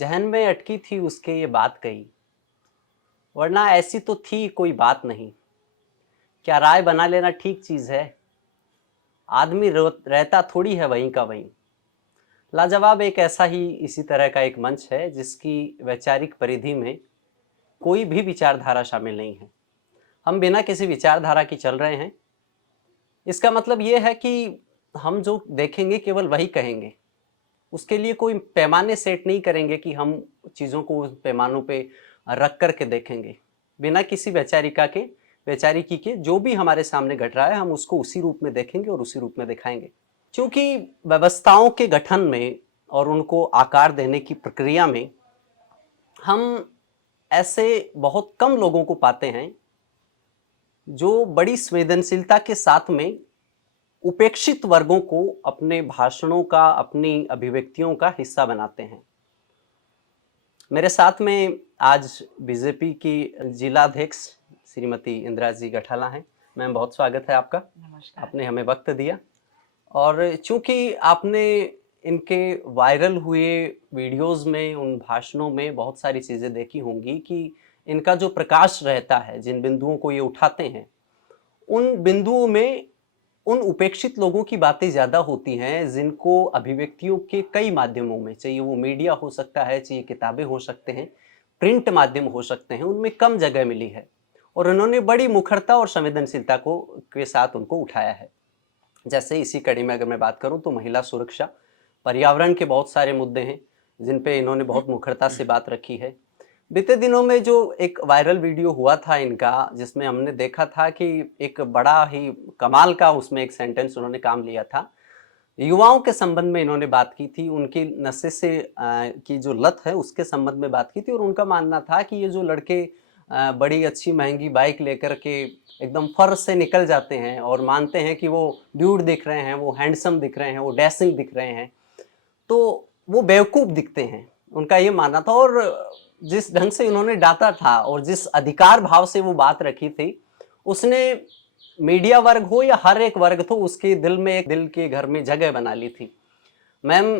जहन में अटकी थी उसके ये बात कही, वरना ऐसी तो थी कोई बात नहीं। क्या राय बना लेना ठीक चीज़ है, आदमी रहता थोड़ी है वहीं का वहीं। लाजवाब एक ऐसा ही इसी तरह का एक मंच है जिसकी वैचारिक परिधि में कोई भी विचारधारा शामिल नहीं है। हम बिना किसी विचारधारा की चल रहे हैं। इसका मतलब ये है कि हम जो देखेंगे केवल वही कहेंगे। उसके लिए कोई पैमाने सेट नहीं करेंगे कि हम चीज़ों को उस पैमानों पे रख कर के देखेंगे। बिना किसी वैचारिकी के जो भी हमारे सामने घट रहा है हम उसको उसी रूप में देखेंगे और उसी रूप में दिखाएंगे। क्योंकि व्यवस्थाओं के गठन में और उनको आकार देने की प्रक्रिया में हम ऐसे बहुत कम लोगों को पाते हैं जो बड़ी संवेदनशीलता के साथ में उपेक्षित वर्गों को अपने भाषणों का, अपनी अभिव्यक्तियों का हिस्सा बनाते हैं। मेरे साथ में आज बीजेपी की जिलाध्यक्ष श्रीमती इंदिरा जी गठाला हैं। मैम, बहुत स्वागत है आपका। नमस्कार। आपने हमें वक्त दिया और चूंकि आपने इनके वायरल हुए वीडियोस में, उन भाषणों में बहुत सारी चीज़ें देखी होंगी कि इनका जो प्रकाश रहता है, जिन बिंदुओं को ये उठाते हैं, उन बिंदुओं में उन उपेक्षित लोगों की बातें ज़्यादा होती हैं जिनको अभिव्यक्तियों के कई माध्यमों में, चाहिए वो मीडिया हो सकता है, चाहिए किताबें हो सकते हैं, प्रिंट माध्यम हो सकते हैं, उनमें कम जगह मिली है और उन्होंने बड़ी मुखरता और संवेदनशीलता को के साथ उनको उठाया है। जैसे इसी कड़ी में अगर मैं बात करूं तो महिला सुरक्षा, पर्यावरण के बहुत सारे मुद्दे हैं जिन पे इन्होंने बहुत मुखरता से बात रखी है। बीते दिनों में जो एक वायरल वीडियो हुआ था इनका, जिसमें हमने देखा था कि एक बड़ा ही कमाल का उसमें एक सेंटेंस उन्होंने काम लिया था। युवाओं के संबंध में इन्होंने बात की थी, उनकी नशे से की जो लत है उसके संबंध में बात की थी और उनका मानना था कि ये जो लड़के बड़ी अच्छी महंगी बाइक लेकर के एकदम फर से निकल जाते हैं और मानते हैं कि वो ड्यूड दिख रहे हैं, वो हैंडसम दिख रहे हैं, वो डैशिंग दिख रहे हैं, तो वो बेवकूफ़ दिखते हैं। उनका ये मानना था और जिस ढंग से उन्होंने डांटा था और जिस अधिकार भाव से वो बात रखी थी, उसने मीडिया वर्ग हो या हर एक वर्ग तो उसके दिल में, एक दिल के घर में जगह बना ली थी। मैम,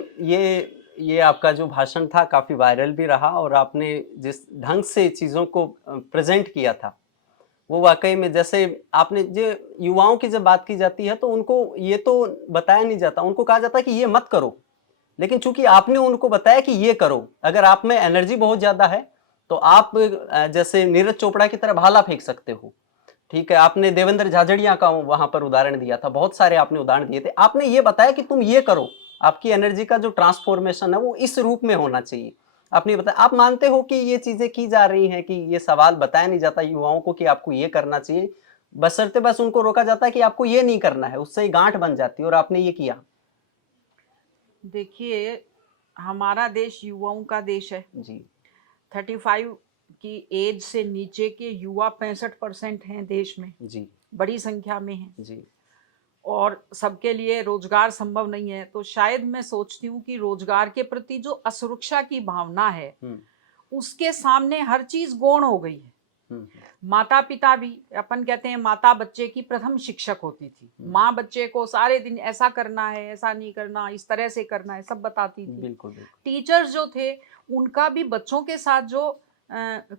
ये आपका जो भाषण था काफ़ी वायरल भी रहा और आपने जिस ढंग से चीज़ों को प्रेजेंट किया था, वो वाकई में, जैसे आपने जो युवाओं की जब बात की जाती है तो उनको ये तो बताया नहीं जाता, उनको कहा जाता है कि ये मत करो, लेकिन चूंकि आपने उनको बताया कि ये करो, अगर आप में एनर्जी बहुत ज्यादा है तो आप जैसे नीरज चोपड़ा की तरह भाला फेंक सकते हो। ठीक है, आपने देवेंद्र झाझड़िया का वहां पर उदाहरण दिया था, बहुत सारे आपने उदाहरण दिए थे। आपने ये बताया कि तुम ये करो, आपकी एनर्जी का जो ट्रांसफॉर्मेशन है वो इस रूप में होना चाहिए। आपने बताया, आप मानते हो कि ये चीजें की जा रही हैं, कि ये सवाल बताया नहीं जाता युवाओं को कि आपको ये करना चाहिए, बशर्ते बस उनको रोका जाता है कि आपको ये नहीं करना है, उससे ही गांठ बन जाती है और आपने ये किया। देखिए, हमारा देश युवाओं का देश है। जी 35 की एज से नीचे के युवा 65% हैं देश में, जी बड़ी संख्या में हैं जी और सबके लिए रोजगार संभव नहीं है। तो शायद मैं सोचती हूँ कि रोजगार के प्रति जो असुरक्षा की भावना है, उसके सामने हर चीज गौण हो गई है। माता पिता भी, अपन कहते हैं माता बच्चे की प्रथम शिक्षक होती थी। माँ बच्चे को सारे दिन ऐसा करना है, ऐसा नहीं करना, इस तरह से करना है, सब बताती थी। बिल्कुल बिल्कुल। टीचर्स जो थे, उनका भी बच्चों के साथ जो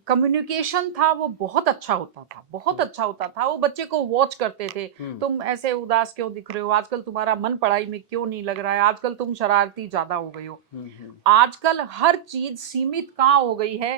कम्युनिकेशन था वो बहुत अच्छा होता था, बहुत अच्छा होता था। वो बच्चे को वॉच करते थे, तुम ऐसे उदास क्यों दिख रहे हो, आजकल तुम्हारा मन पढ़ाई में क्यों नहीं लग रहा है, आजकल तुम शरारती ज्यादा हो गई हो। आजकल हर चीज सीमित कहाँ हो गई है,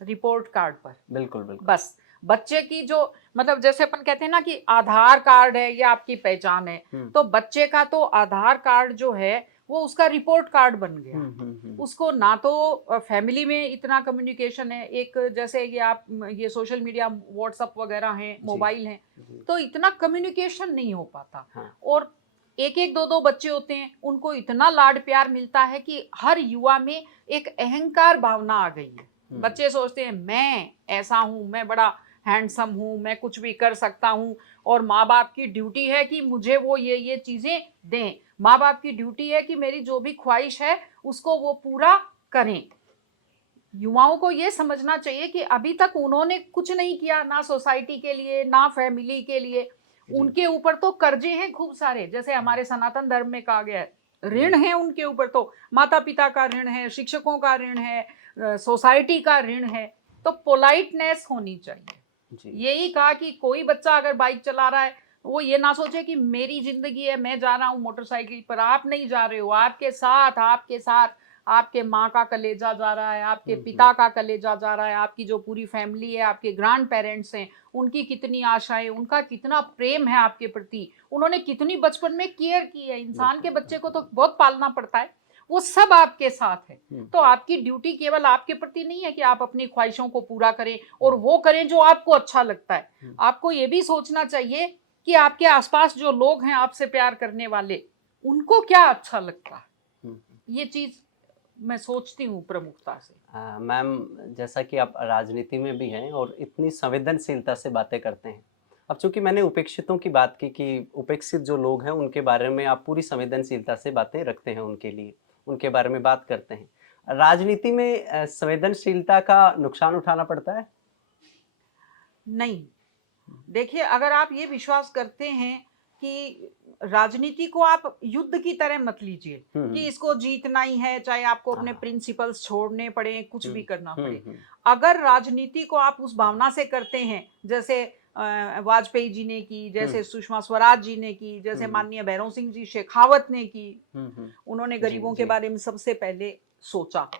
रिपोर्ट कार्ड पर। बिल्कुल बिल्कुल। बस बच्चे की जो, मतलब जैसे अपन कहते हैं ना कि आधार कार्ड है या आपकी पहचान है, तो बच्चे का तो आधार कार्ड जो है वो उसका रिपोर्ट कार्ड बन गया। उसको ना तो फैमिली में इतना कम्युनिकेशन है, एक जैसे ये आप ये सोशल मीडिया, व्हाट्सएप वगैरह हैं, मोबाइल हैं, तो इतना कम्युनिकेशन नहीं हो पाता। और एक एक दो दो बच्चे होते हैं, उनको इतना लाड प्यार मिलता है कि हर युवा में एक अहंकार भावना आ गई है। बच्चे सोचते हैं मैं ऐसा हूं, मैं बड़ा हैंडसम हूं, मैं कुछ भी कर सकता हूं, और माँ बाप की ड्यूटी है कि मुझे वो ये चीजें दें। माँ बाप की ड्यूटी है कि मेरी जो भी ख्वाहिश है उसको वो पूरा करें। युवाओं को ये समझना चाहिए कि अभी तक उन्होंने कुछ नहीं किया, ना सोसाइटी के लिए, ना फैमिली के लिए। उनके ऊपर तो कर्जे हैं खूब सारे, जैसे हमारे सनातन धर्म में कहा गया है, ऋण है उनके ऊपर, तो माता पिता का ऋण है, शिक्षकों का ऋण है, सोसाइटी का ऋण है। तो पोलाइटनेस होनी चाहिए। यही कहा कि कोई बच्चा अगर बाइक चला रहा है, वो ये ना सोचे कि मेरी जिंदगी है, मैं जा रहा हूँ मोटरसाइकिल पर। आप नहीं जा रहे हो, आपके साथ आपके माँ का कलेजा जा रहा है, आपके पिता का कलेजा जा रहा है, आपकी जो पूरी फैमिली है, आपके ग्रैंड पेरेंट्स हैं, उनकी कितनी आशाएं, उनका कितना प्रेम है आपके प्रति, उन्होंने कितनी बचपन में केयर की है। इंसान के बच्चे को तो बहुत पालना पड़ता है, वो सब आपके साथ है। तो आपकी ड्यूटी केवल आपके प्रति नहीं है कि आप अपनी ख्वाहिशों को पूरा करें और वो करें जो आपको अच्छा लगता है। आपको ये भी सोचना चाहिए कि आपके आसपास जो लोग हैं आपसे प्यार करने वाले, उनको क्या अच्छा लगता है। ये चीज मैं सोचती हूँ प्रमुखता से। मैम, जैसा कि आप राजनीति में भी हैं और इतनी संवेदनशीलता से बातें करते हैं, अब चूंकि मैंने उपेक्षितों की बात की कि उपेक्षित जो लोग हैं उनके बारे में आप पूरी संवेदनशीलता से बातें रखते हैं, उनके लिए, उनके बारे में बात करते हैं। राजनीति में संवेदनशीलता का नुकसान उठाना पड़ता है? नहीं, देखिए, अगर आप ये विश्वास करते हैं कि राजनीति को आप युद्ध की तरह मत लीजिए कि इसको जीतना ही है, चाहे आपको अपने प्रिंसिपल्स छोड़ने पड़े, कुछ भी करना पड़े। अगर राजनीति को आप उस भावना से करते हैं, जैसे वाजपेयी जी ने की, जैसे सुषमा स्वराज जी ने की, जैसे माननीय भैरव सिंह जी शेखावत ने की, उन्होंने गरीबों के बारे में सबसे पहले सोचा,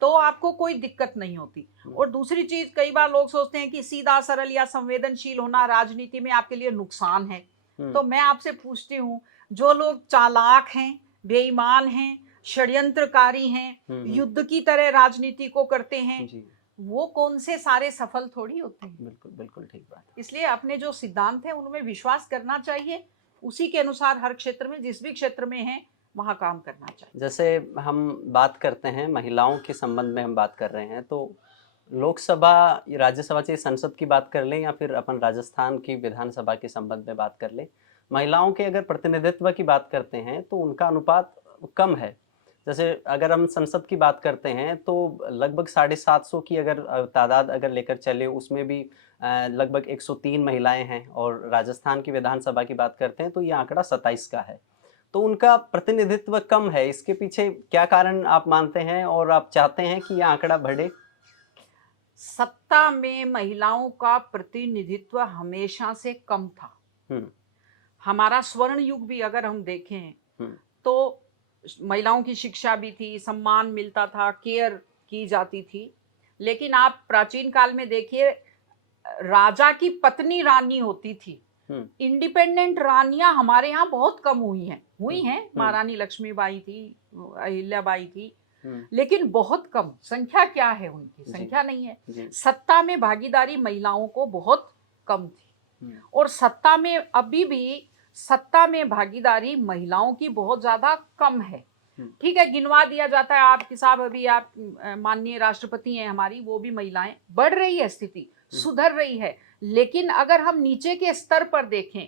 तो आपको कोई दिक्कत नहीं होती। और दूसरी चीज, कई बार लोग सोचते हैं कि सीधा सरल या संवेदनशील होना राजनीति में आपके लिए नुकसान है। तो मैं आपसे पूछती हूँ, जो लोग चालाक हैं, बेईमान हैं, षड्यंत्रकारी हैं, युद्ध की तरह राजनीति को करते हैं, वो कौन से सारे सफल थोड़ी होते हैं। बिल्कुल बिल्कुल ठीक बात। इसलिए अपने जो सिद्धांत हैं उनमें विश्वास करना चाहिए, उसी के अनुसार हर क्षेत्र में, जिस भी क्षेत्र में है, वहाँ काम करना चाहिए। जैसे हम बात करते हैं महिलाओं के संबंध में हम बात कर रहे हैं, तो लोकसभा, राज्यसभा, चाहे संसद की बात कर लें या फिर अपन राजस्थान की विधानसभा के संबंध में बात कर लें, महिलाओं के अगर प्रतिनिधित्व की बात करते हैं तो उनका अनुपात कम है। जैसे अगर हम संसद की बात करते हैं तो लगभग 750 की अगर तादाद अगर लेकर चले, उसमें भी लगभग 103 महिलाएं हैं, और राजस्थान की विधानसभा की बात करते हैं तो ये आंकड़ा 27 का है। तो उनका प्रतिनिधित्व कम है। इसके पीछे क्या कारण आप मानते हैं और आप चाहते हैं कि यह आंकड़ा बढ़े? सत्ता में महिलाओं का प्रतिनिधित्व हमेशा से कम था। हमारा स्वर्ण युग भी अगर हम देखें तो महिलाओं की शिक्षा भी थी, सम्मान मिलता था, केयर की जाती थी। लेकिन आप प्राचीन काल में देखिए, राजा की पत्नी रानी होती थी। इंडिपेंडेंट रानियां हमारे यहाँ बहुत कम हुई हैं। महारानी लक्ष्मीबाई थी, अहिल्याबाई थी, लेकिन बहुत कम। संख्या क्या है उनकी? संख्या नहीं है। सत्ता में भागीदारी महिलाओं को बहुत कम थी, और सत्ता में अभी भी सत्ता में भागीदारी महिलाओं की बहुत ज्यादा कम है। ठीक है, गिनवा दिया जाता है, आपके साहब अभी आप माननीय राष्ट्रपति हैं हमारी, वो भी महिलाएं, बढ़ रही है, स्थिति सुधर रही है। लेकिन अगर हम नीचे के स्तर पर देखें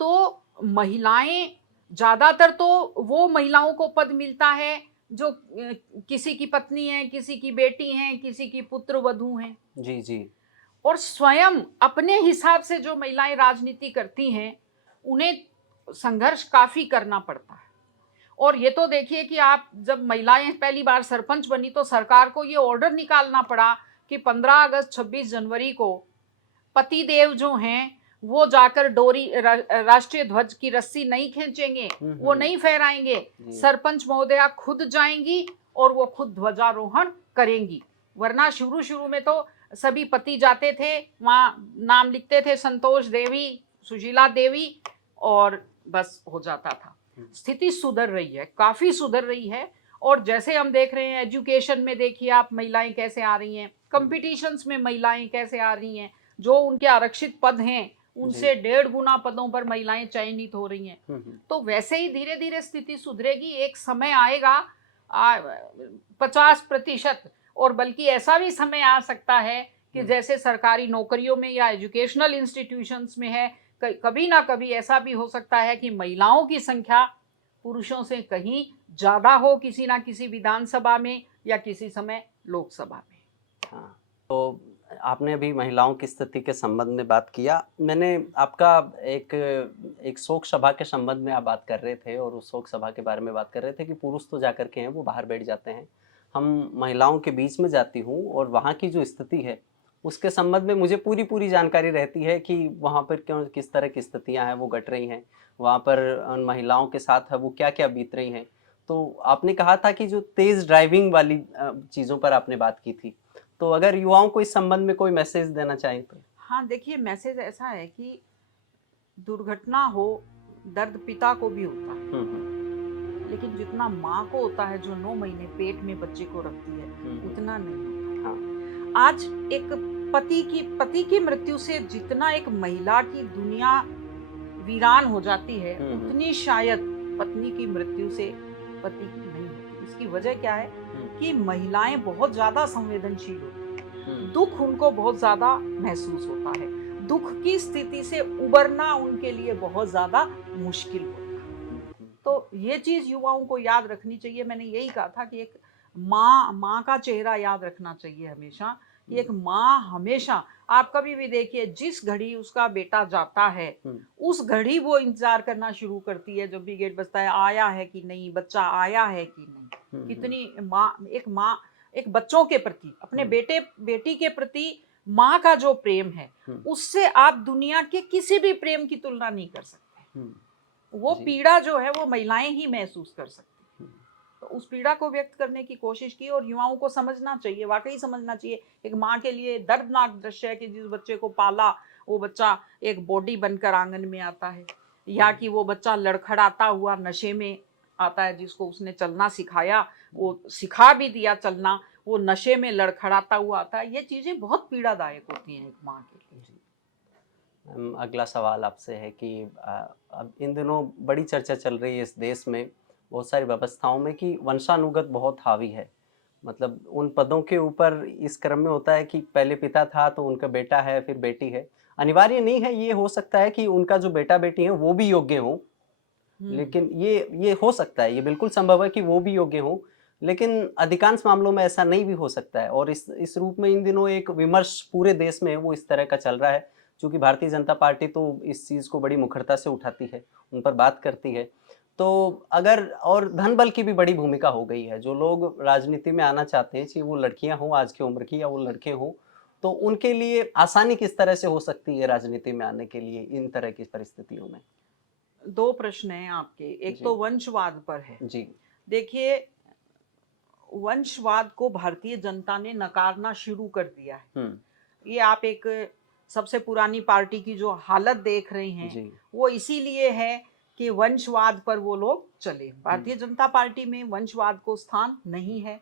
तो महिलाएं ज्यादातर, तो वो महिलाओं को पद मिलता है जो किसी की पत्नी है, किसी की बेटी है, किसी की पुत्र वधू हैं। जी जी। और स्वयं अपने हिसाब से जो महिलाएं राजनीति करती हैं, उन्हें संघर्ष काफी करना पड़ता है। और ये तो देखिए कि आप, जब महिलाएं पहली बार सरपंच बनी तो सरकार को ये ऑर्डर निकालना पड़ा कि 15 अगस्त 26 जनवरी को पतिदेव जो हैं वो जाकर डोरी, राष्ट्रीय ध्वज की रस्सी नहीं खींचेंगे, वो नहीं फहराएंगे, सरपंच महोदया खुद जाएंगी और वो खुद ध्वजारोहण करेंगी। वरना शुरू में तो सभी पति जाते थे, वहाँ नाम लिखते थे, संतोष देवी, सुशीला देवी, और बस हो जाता था। स्थिति सुधर रही है, काफी सुधर रही है। और जैसे हम देख रहे हैं, एजुकेशन में देखिए आप, महिलाएं कैसे आ रही हैं, कंपटीशंस में महिलाएं कैसे आ रही हैं, जो उनके आरक्षित पद हैं उनसे 1.5 गुना पदों पर महिलाएं चयनित हो रही हैं। तो वैसे ही धीरे धीरे स्थिति सुधरेगी। एक समय आएगा 50%, और बल्कि ऐसा भी समय आ सकता है कि जैसे सरकारी नौकरियों में या एजुकेशनल इंस्टीट्यूशंस में है, कभी ना कभी ऐसा भी हो सकता है कि महिलाओं की संख्या पुरुषों से कहीं ज्यादा हो, किसी ना किसी विधानसभा में या किसी समय लोकसभा में। हाँ, तो आपने अभी महिलाओं की स्थिति के संबंध में बात किया। मैंने आपका एक एक शोक सभा के संबंध में आप बात कर रहे थे और उस शोक सभा के बारे में बात कर रहे थे कि पुरुष तो जाकर के हैं, वो बाहर बैठ जाते हैं। हम महिलाओं के बीच में जाती हूँ और वहाँ की जो स्थिति है, उसके संबंध में मुझे पूरी जानकारी रहती है कि वहाँ पर क्यों किस तरह की स्थितियाँ हैं वो घट रही हैं। वहाँ पर उन महिलाओं के साथ है वो क्या-क्या बीत रही हैं। तो आपने कहा था कि जो तेज़ ड्राइविंग वाली चीज़ों पर आपने बात की थी। तो अगर युवाओं को इस संबंध में कोई मैसेज देना चाहें तो? हाँ, देखिए मैसेज ऐसा है कि दुर्घटना हो, दर्द पिता को भी होता है, लेकिन जितना माँ को होता है जो 9 महीने पेट में बच्चे को रखती है, उतना नहीं होता। हाँ। आज एक पति की मृत्यु से जितना एक महिला की दुनिया वीरान हो जाती है, उतनी शायद पत्नी की मृत्यु से पति की नहीं होती। इसकी वजह क्या है कि महिलाएं बहुत ज्यादा संवेदनशील होती हैं। दुख उनको बहुत ज्यादा महसूस होता है। दुख की स्थिति से उबरना उनके लिए बहुत ज्यादा मुश्किल होता है। तो ये चीज युवाओं को याद रखनी चाहिए। मैंने यही कहा था कि एक माँ का चेहरा याद रखना चाहिए हमेशा। एक माँ हमेशा, आप कभी भी देखिए, जिस घड़ी उसका बेटा जाता है उस घड़ी वो इंतजार करना शुरू करती है। जब भी गेट बजता है, आया है कि नहीं, बच्चा आया है कि नहीं। कितनी माँ एक बच्चों के प्रति, अपने बेटे बेटी के प्रति माँ का जो प्रेम है, उससे आप दुनिया के किसी भी प्रेम की तुलना नहीं कर सकते। वो पीड़ा जो है वो महिलाएं ही महसूस कर सकती। तो उस पीड़ा को व्यक्त करने की कोशिश की और युवाओं को समझना चाहिए, वाकई समझना चाहिए। एक माँ के लिए दर्दनाक दृश्य है कि जिस बच्चे को पाला वो बच्चा एक बॉडी बनकर आंगन में आता है, या कि वो बच्चा लड़खड़ाता हुआ नशे में आता है। जिसको उसने चलना सिखाया, वो सिखा भी दिया चलना, वो नशे में लड़खड़ाता हुआ आता है। ये चीजें बहुत पीड़ादायक होती हैं एक माँ के लिए। अगला सवाल आपसे है कि अब इन दिनों बड़ी चर्चा चल रही है इस देश में, बहुत सारी व्यवस्थाओं में, कि वंशानुगत बहुत हावी है। मतलब उन पदों के ऊपर इस क्रम में होता है कि पहले पिता था तो उनका बेटा है, फिर बेटी है। अनिवार्य नहीं है, ये हो सकता है कि उनका जो बेटा बेटी है वो भी योग्य हो, लेकिन ये हो सकता है, ये बिल्कुल संभव है कि वो भी योग्य हो, लेकिन अधिकांश मामलों में ऐसा नहीं भी हो सकता है। और इस रूप में इन दिनों एक विमर्श पूरे देश में वो इस तरह का चल रहा है, चूँकि भारतीय जनता पार्टी तो इस चीज़ को बड़ी मुखरता से उठाती है, उन पर बात करती है। तो अगर, और धन बल की भी बड़ी भूमिका हो गई है, जो लोग राजनीति में आना चाहते हैं, चाहे वो लड़कियाँ हों आज की उम्र की या वो लड़के हों, तो उनके लिए आसानी किस तरह से हो सकती है राजनीति में आने के लिए इन तरह की परिस्थितियों में? 2 प्रश्न हैं आपके। एक तो वंशवाद पर है। जी। देखिए, वंशवाद को भारतीय जनता ने नकारना शुरू कर दिया है। ये आप एक सबसे पुरानी पार्टी की जो हालत देख रहे हैं, वो इसीलिए है कि वंशवाद पर वो लोग चले। भारतीय जनता पार्टी में वंशवाद को स्थान नहीं है।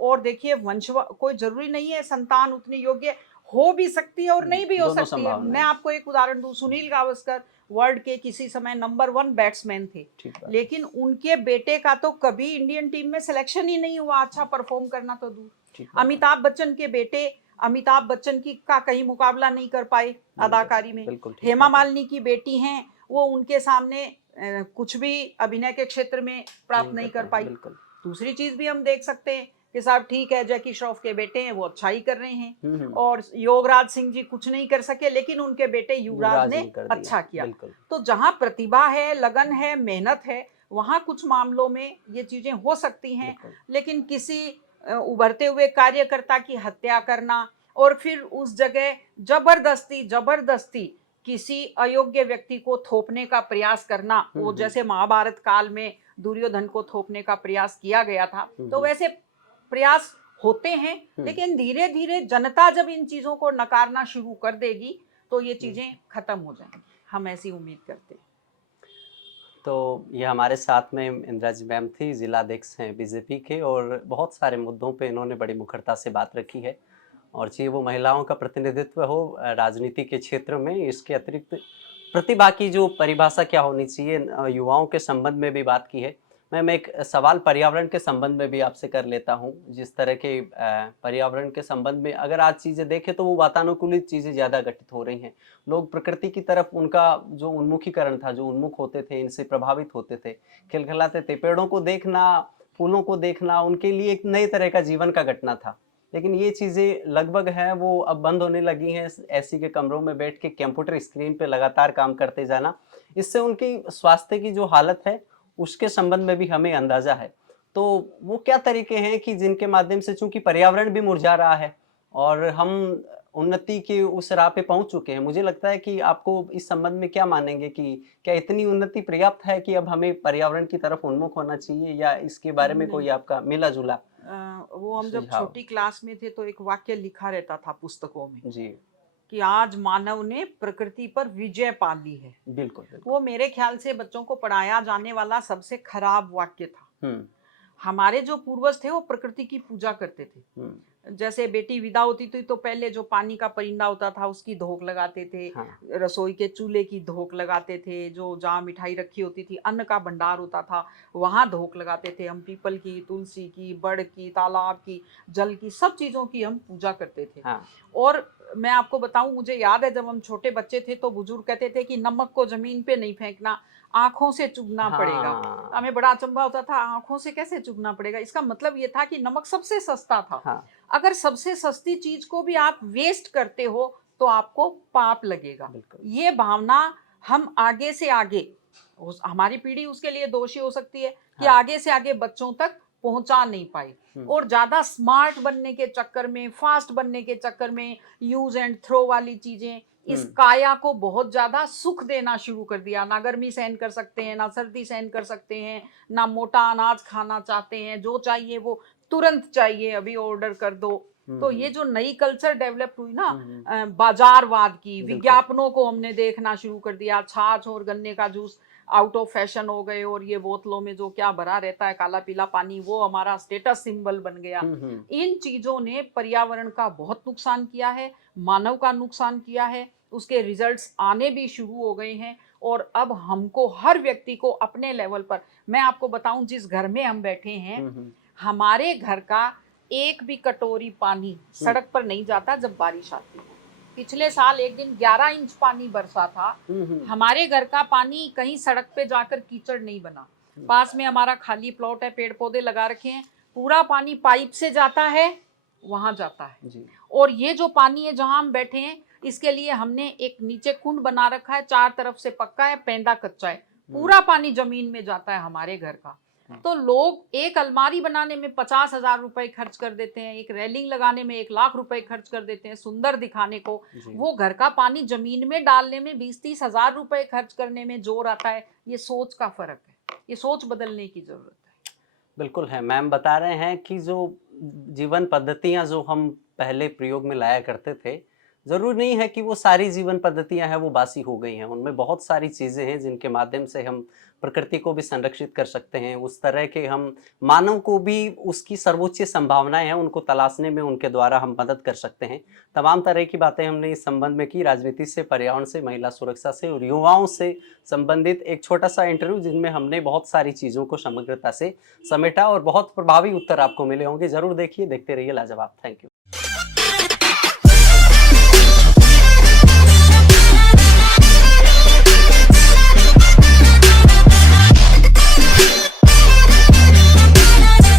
और देखिए, वंशवाद, कोई जरूरी नहीं है संतान उतनी योग्य हो भी सकती है और नहीं भी हो सकती है। मैं आपको एक उदाहरण दूं, सुनील गावस्कर वर्ल्ड के किसी समय नंबर 1 बैट्समैन थे, लेकिन उनके बेटे का तो कभी इंडियन टीम में सिलेक्शन ही नहीं हुआ, अच्छा परफॉर्म करना तो दूर। अमिताभ बच्चन के बेटे अमिताभ बच्चन की का कहीं मुकाबला नहीं कर पाए अदाकारी में। हेमा मालिनी की बेटी हैं, वो उनके सामने कुछ भी अभिनय के क्षेत्र में प्राप्त नहीं कर पाई। दूसरी चीज भी हम देख सकते हैं कि साहब ठीक है, जैकी श्रॉफ के बेटे हैं, वो अच्छा ही कर रहे हैं, और योगराज सिंह जी कुछ नहीं कर सके, लेकिन उनके बेटे युवराज ने अच्छा किया। तो जहां प्रतिभा है, लगन है, मेहनत है, वहां कुछ मामलों में ये चीजें हो सकती हैं। लेकिन किसी उभरते हुए कार्यकर्ता की हत्या करना और फिर उस जगह जबरदस्ती किसी अयोग्य व्यक्ति को थोपने का प्रयास करना, वो जैसे महाभारत काल में दुर्योधन को थोपने का प्रयास किया गया था, तो वैसे प्रयास होते हैं। लेकिन धीरे धीरे जनता जब इन चीजों को नकारना शुरू कर देगी तो ये चीजें खत्म हो जाएंगी, हम ऐसी उम्मीद करते हैं। तो ये हमारे साथ में इंदिरा जी मैम थी, जिलाध्यक्ष हैं बीजेपी के, और बहुत सारे मुद्दों पे इन्होंने बड़ी मुखरता से बात रखी है। और चाहे वो महिलाओं का प्रतिनिधित्व हो राजनीति के क्षेत्र में, इसके अतिरिक्त प्रतिभा की जो परिभाषा क्या होनी चाहिए, युवाओं के संबंध में भी बात की है। मैं एक सवाल पर्यावरण के संबंध में भी आपसे कर लेता हूँ। जिस तरह के पर्यावरण के संबंध में अगर आज चीज़ें देखें तो वो वातानुकूलित चीज़ें ज़्यादा घटित हो रही हैं। लोग प्रकृति की तरफ उनका जो उन्मुखीकरण था, जो उन्मुख होते थे, इनसे प्रभावित होते थे, खिलखिलाते थे, पेड़ों को देखना, फूलों को देखना उनके लिए एक नए तरह का जीवन का घटना था। लेकिन ये चीज़ें लगभग हैं वो अब बंद होने लगी हैं। एसी के कमरों में बैठ के कंप्यूटर स्क्रीन पे लगातार काम करते जाना, इससे उनकी स्वास्थ्य की जो हालत है, उसके संबंध में भी हमें अंदाज़ा है। तो वो क्या तरीके हैं कि जिनके माध्यम से, चूँकि पर्यावरण भी मुरझा रहा है और हम उन्नति के उस राह पे पहुँच चुके हैं। मुझे लगता है कि आपको इस संबंध में क्या मानेंगे कि क्या इतनी उन्नति पर्याप्त है कि अब हमें पर्यावरण की तरफ उन्मुख होना चाहिए, या इसके बारे में कोई नहीं, आपका मिला-जुला वो हम जब सुझाव? छोटी क्लास में थे तो एक वाक्य लिखा रहता था पुस्तकों में जी, कि आज मानव ने प्रकृति पर विजय पा ली है। बिल्कुल, बिल्कुल। वो मेरे ख्याल से बच्चों को पढ़ाया जाने वाला सबसे खराब वाक्य था। हुँ, हमारे जो पूर्वज थे वो प्रकृति की पूजा करते थे। हुँ, जैसे बेटी विदा होती थी तो पहले जो पानी का परिंदा होता था उसकी धोक लगाते थे, हाँ, रसोई के चूल्हे की धोक लगाते थे, जो जहाँ मिठाई रखी होती थी, अन्न का भंडार होता था, वहाँ धोक लगाते थे हम। पीपल की, तुलसी की, बड़ की, तालाब की, जल की, सब चीज़ों की हम पूजा करते थे। हाँ, और मैं आपको बताऊं, मुझे याद है जब हम छोटे बच्चे थे तो बुजुर्ग कहते थे कि नमक को जमीन पे नहीं फेंकना, आंखों से चुभना पड़ेगा। हाँ, हमें बड़ा अचंभा होता था, आंखों से कैसे चुभना पड़ेगा? इसका मतलब ये था कि नमक सबसे सस्ता था। हाँ, अगर सबसे सस्ती चीज को भी आप वेस्ट करते हो तो आपको पाप लगेगा। बिल्कुल। ये भावना हम आगे से आगे, हमारी पीढ़ी उसके लिए दोषी हो सकती है कि हाँ, आगे से आगे बच्चों तक पहुंचा नहीं पाई, हुँ, और ज्यादा स्मार्ट बनने के चक्कर में, फास्ट बनने के चक्कर में, यूज एंड थ्रो वाली चीजें इस हुँ, काया को बहुत ज्यादा सुख देना शुरू कर दिया। ना गर्मी सहन कर सकते हैं, ना सर्दी सहन कर सकते हैं, ना मोटा अनाज खाना चाहते हैं, जो चाहिए वो तुरंत चाहिए, अभी ऑर्डर कर दो। हुँ, तो हुँ, ये जो नई कल्चर डेवलप हुई ना, हुँ, हुँ, बाजारवाद की, बिल्कुल। विज्ञापनों को हमने देखना शुरू कर दिया। छाछ और गन्ने का जूस आउट ऑफ फैशन हो गए, और ये बोतलों में जो क्या भरा रहता है काला पीला पानी, वो हमारा स्टेटस सिंबल बन गया। हुँ, हुँ, इन चीजों ने पर्यावरण का बहुत नुकसान किया है, मानव का नुकसान किया है। उसके रिजल्ट्स आने भी शुरू हो गए हैं, और अब हमको, हर व्यक्ति को अपने लेवल पर, मैं आपको बताऊं, जिस घर में हम बैठे हैं, हुँ, हुँ, हमारे घर का एक भी कटोरी पानी हुँ, सड़क पर नहीं जाता जब बारिश आती है। पिछले साल एक दिन 11 इंच पानी बरसा था। हुँ, हुँ, हमारे घर का पानी कहीं सड़क पे जाकर कीचड़ नहीं बना। हुँ, पास में हमारा खाली प्लॉट है, पेड़ पौधे लगा रखे हैं, पूरा पानी पाइप से जाता है, वहां जाता है। जी, और ये जो पानी है जहां हम बैठे हैं, इसके लिए हमने एक नीचे कुंड बना रखा है, चार तरफ से पक्का है, पैंदा कच्चा है, हुँ, पूरा पानी जमीन में जाता है हमारे घर का। हुँ, तो लोग एक अलमारी बनाने में 50,000 रुपए खर्च कर देते हैं, एक रेलिंग लगाने में 1 लाख रुपए खर्च कर देते हैं सुंदर दिखाने को। जी। वो घर का पानी जमीन में डालने में 20-30 हजार रुपए खर्च करने में जोर आता है। ये सोच का फर्क है, ये सोच बदलने की जरूरत है। बिल्कुल है। मैम बता रहे हैं कि जो जीवन पद्धतियाँ जो हम पहले प्रयोग में लाया करते थे, ज़रूरी नहीं है कि वो सारी जीवन पद्धतियाँ हैं वो बासी हो गई हैं। उनमें बहुत सारी चीज़ें हैं जिनके माध्यम से हम प्रकृति को भी संरक्षित कर सकते हैं। उस तरह के हम मानव को भी उसकी सर्वोच्च संभावनाएँ हैं उनको तलाशने में उनके द्वारा हम मदद कर सकते हैं। तमाम तरह की बातें हमने इस संबंध में की, राजनीति से, पर्यावरण से, महिला सुरक्षा से और युवाओं से संबंधित एक छोटा-सा इंटरव्यू, जिनमें हमने बहुत सारी चीज़ों को समग्रता से समेटा और बहुत प्रभावी उत्तर आपको मिले होंगे। ज़रूर देखिए, देखते रहिए लाजवाब। Thank you.